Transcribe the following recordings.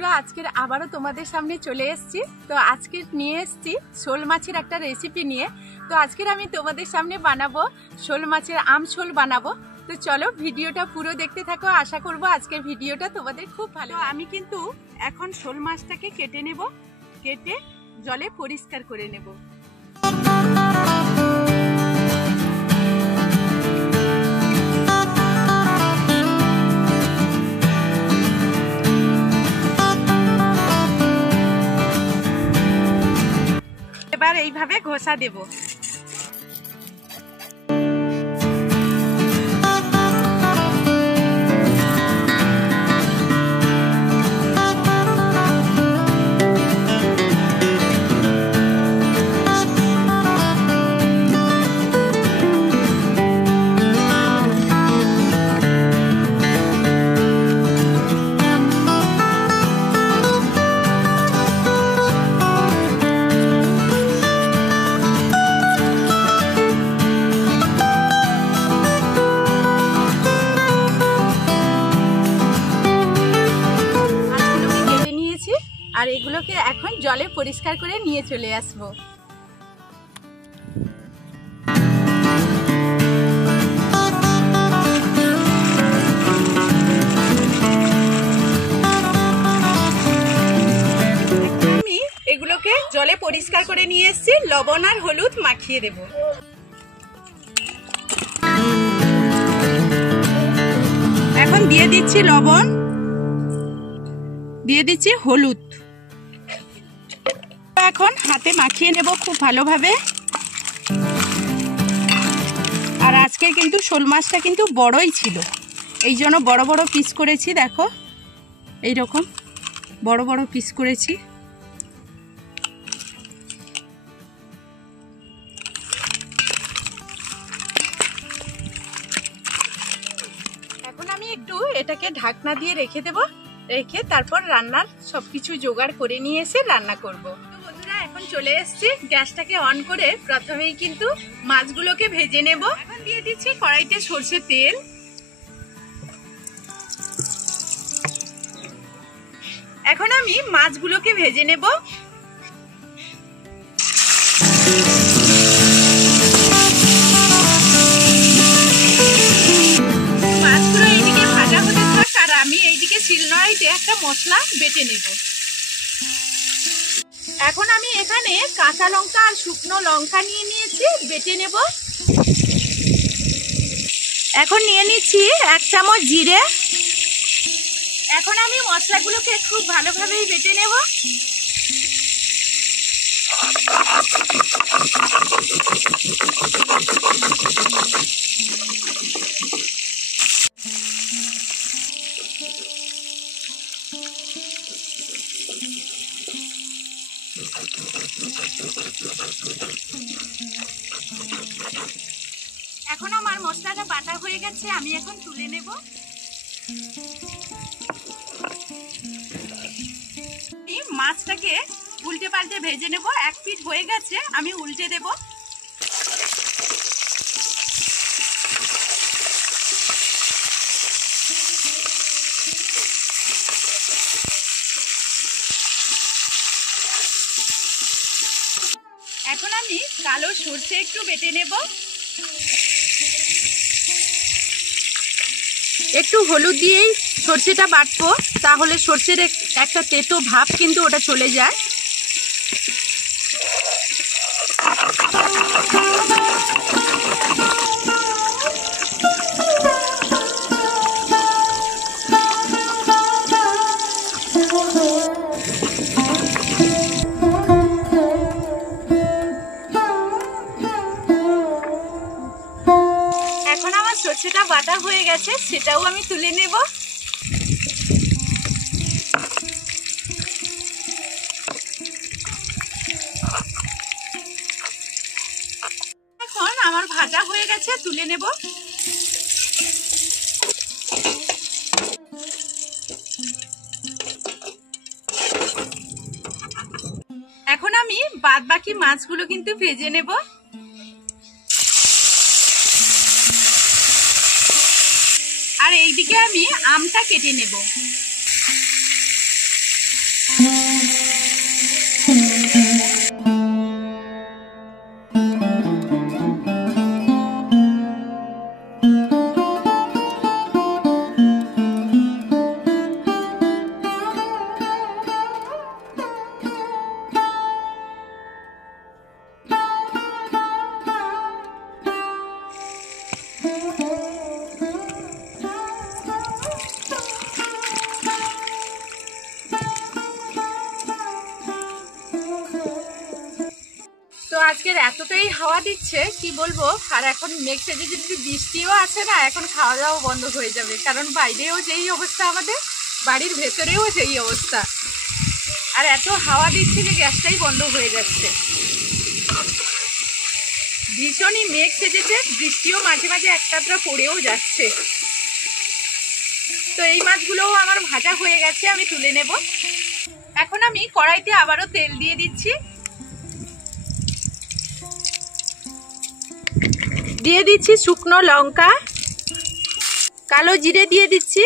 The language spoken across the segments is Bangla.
বন্ধুরা, আজকের আবারও তোমাদের সামনে চলে এসেছি। তো আজকে নিয়ে এসেছি শোল মাছের একটা রেসিপি নিয়ে। তো আজকের আমি তোমাদের সামনে বানাবো শোল মাছের আমঝোল বানাবো। তো চলো ভিডিওটা পুরো দেখতে থাকো। আশা করবো আজকের ভিডিওটা তোমাদের খুব ভালো। আমি কিন্তু এখন শোল মাছটাকে কেটে নেব, কেটে জলে পরিষ্কার করে নেব। এবার এইভাবে ঘষা দেব। আর এগুলোকে এখন জলে পরিষ্কার করে নিয়ে চলে আসবো। আমি এগুলোকে জলে পরিষ্কার করে নিয়ে এসেছি, লবণ আর হলুদ মাখিয়ে দেব। এখন দিয়ে দিচ্ছি লবণ, দিয়ে দিচ্ছি হলুদ। এখন হাতে মাখিয়ে নেব খুব ভালোভাবে। আর আজকে কিন্তু শোল মাছটা কিন্তু বড়ই ছিল, এই জন্য বড় বড় পিস করেছি। দেখো এই রকম বড় বড় পিস করেছি। এখন আমি একটু এটাকে ঢাকনা দিয়ে রেখে দেব, রেখে তারপর রান্নার সবকিছু জোগাড় করে নিয়ে এসে রান্না করব। বন্ধুরা, এখন চলে এসেছি, গ্যাসটাকে অন করে প্রথমেই কিন্তু মাছগুলোকে ভেজে নেব। এখন দিয়ে দিচ্ছি কড়াইতে সরষের তেল। এখন আমি মাছগুলোকে ভেজে নেব। মাছগুলো এইদিকে ভাজা হতে থাক, আর আমি এইদিকে শিলনোড়াইতে একটা মশলা বেটে নেব। এখন আমি এখানে কাঁচা লঙ্কা আর শুকনো লঙ্কা নিয়ে নিয়েছি, বেটে নেব। এখন নিয়ে নিচ্ছি 1 চামচ জিরে। এখন আমি মশলাগুলোকে খুব ভালোভাবেই বেটে নেব। এখন আমার মশলাটা বাটা হয়ে গেছে, আমি এখন তুলে নেব। মাছটাকে উল্টে পাল্টে ভেজে নেব। 1 পিঠ হয়ে গেছে, আমি উল্টে দেব। এখন আমি কালো সরষে একটু বেটে নেব। একটু হলুদ দিয়েই সরষেটা বাটবো, তাহলে সরষের একটা তেতো ভাব কিন্তু ওটা চলে যায়। এখন আমার সরষেটা বাটা হয়ে গেছে, সেটাও আমি তুলে নেব। এখন আমার ভাজা হয়ে গেছে, তুলে নেব। এখন আমি বাদ বাকি মাছগুলো কিন্তু ভেজে নেব। আর এইদিকে আমি আমটা কেটে নেব। আজকের এতটাই হাওয়া দিচ্ছে কি বলবো, আর এখন মেঘ সেজে যদি বৃষ্টিও আছে না, এখন খাওয়া দাওয়া বন্ধ হয়ে যাবে, কারণ বাইরেও যেই অবস্থা আমাদের, বাড়ির ভেতরেও সেই অবস্থা। আর এত হাওয়া দিচ্ছে যে গ্যাসটাই বন্ধ হয়ে যাচ্ছে। ভীষণই মেঘ সেজেছে, বৃষ্টিও মাঝে মাঝে একটা পড়েও যাচ্ছে। তো এই মাছগুলোও আমার ভাজা হয়ে গেছে, আমি তুলে নেব। এখন আমি কড়াইতে আবারও তেল দিয়ে দিচ্ছি, দিয়ে দিচ্ছি শুকনো লঙ্কা, কালো জিরে দিয়ে দিচ্ছি।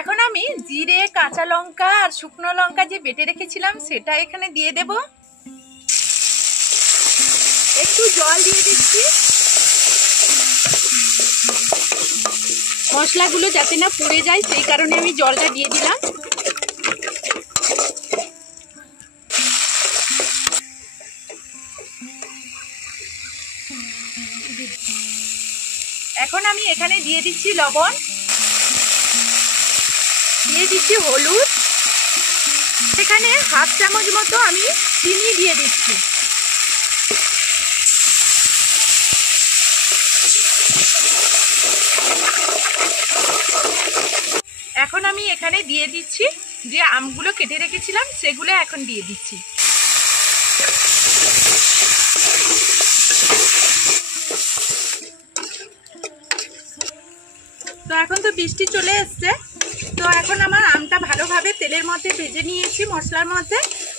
এখন আমি জিরে, কাঁচা লঙ্কা আর শুকনো লঙ্কা যে বেটে রেখেছিলাম সেটা এখানে দিয়ে দেব। একটু জল দিয়ে দিচ্ছি, মশলাগুলো যাতে না পুড়ে যায় সেই কারণে আমি জলটা দিয়ে দিলাম। এখন আমি এখানে দিয়ে দিচ্ছি লবণ, দিয়ে দিচ্ছি হলুদ, এখানে হাফ চামচ মতো আমি চিনি দিয়ে দিচ্ছি। এখন আমি এখানে দিয়ে দিচ্ছি যে আমগুলো কেটে রেখেছিলাম সেগুলো এখন দিয়ে দিচ্ছি। তো এখন তো বৃষ্টি চলে এসছে, তো এখন আমার আমটা ভালোভাবে তেলের মধ্যে ভেজে নিয়েছি মশলার মধ্যে,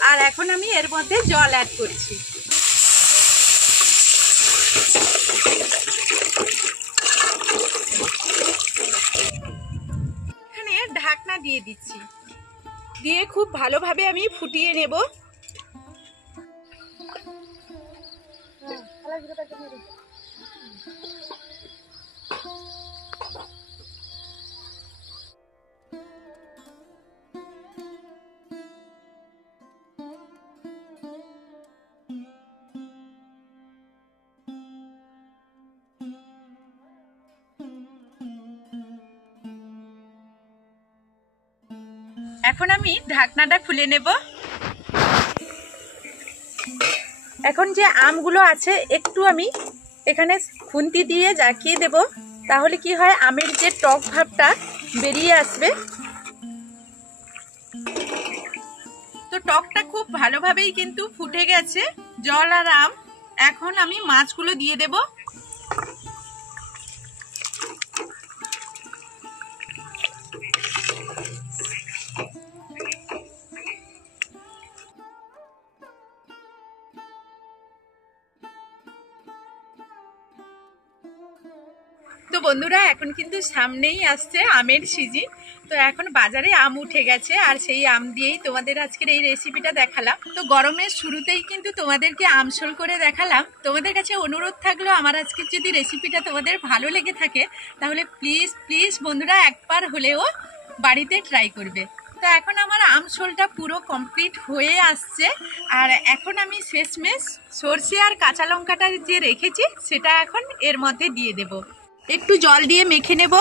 আর এখন আমি এর মধ্যে জল অ্যাড করছি। এখানে ঢাকনা দিয়ে দিচ্ছি, দিয়ে খুব ভালোভাবে আমি ফুটিয়ে নেব। এখন আমি ঢাকনাটা খুলে নেব। এখন যে আমগুলো আছে একটু আমি এখানে খুন্তি দিয়ে জাকিয়ে দেব, তাহলে কি হয় আমের যে টক ভাবটা বেরিয়ে আসবে। তো টকটা খুব ভালোভাবেই কিন্তু ফুটে গেছে, জল আর আম। এখন আমি মাছগুলো দিয়ে দেব। তো বন্ধুরা এখন কিন্তু সামনেই আসছে আমের সিজন, তো এখন বাজারে আম উঠে গেছে, আর সেই আম দিয়েই তোমাদের আজকের এই রেসিপিটা দেখালাম। তো গরমের শুরুতেই কিন্তু তোমাদেরকে আমশোল করে দেখালাম। তোমাদের কাছে অনুরোধ থাকলো, আমার আজকের যদি রেসিপিটা তোমাদের ভালো লেগে থাকে তাহলে প্লিজ প্লিজ বন্ধুরা একবার হলেও বাড়িতে ট্রাই করবে। তো এখন আমার আমশোলটা পুরো কমপ্লিট হয়ে আসছে, আর এখন আমি শেষমেশ সরষে আর কাঁচা লঙ্কাটা যে রেখেছি সেটা এখন এর মধ্যে দিয়ে দেব। একটু জল দিয়ে মেখে নেব।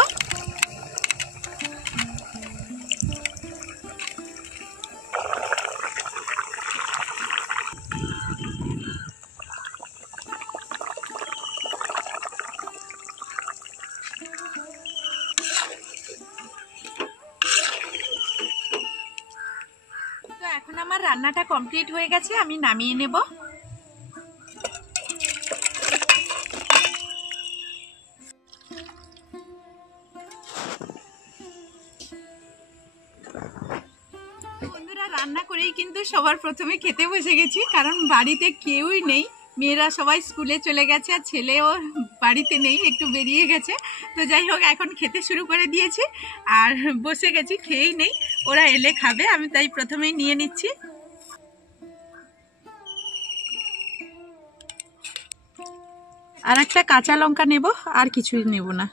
তো এখন আমার রান্নাটা কমপ্লিট হয়ে গেছে, আমি নামিয়ে নেব। বন্ধুরা রান্না করেই কিন্তু সবার প্রথমে খেতে বসে গেছি, কারণ বাড়িতে কেউই নেই, মেয়েরা সবাই স্কুলে চলে গেছে আর ছেলেও বাড়িতে নেই, একটু বেরিয়ে গেছে। তো যাই হোক এখন খেতে শুরু করে দিয়েছি আর বসে গেছি, খেয়েই নেই, ওরা এলে খাবে, আমি তাই প্রথমেই নিয়ে নিচ্ছি। আর একটা কাঁচা লঙ্কা নেব, আর কিছুই নেব না।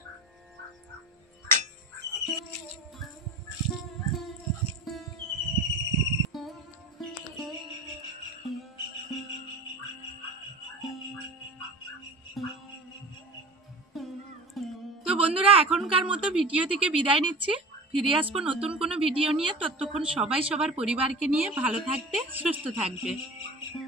তো বন্ধুরা এখনকার মতো ভিডিও থেকে বিদায় নিচ্ছি। ফিরে আসবো নতুন কোনো ভিডিও নিয়ে। ততক্ষণ সবাই সবার পরিবারকে নিয়ে ভালো থাকবে, সুস্থ থাকবে।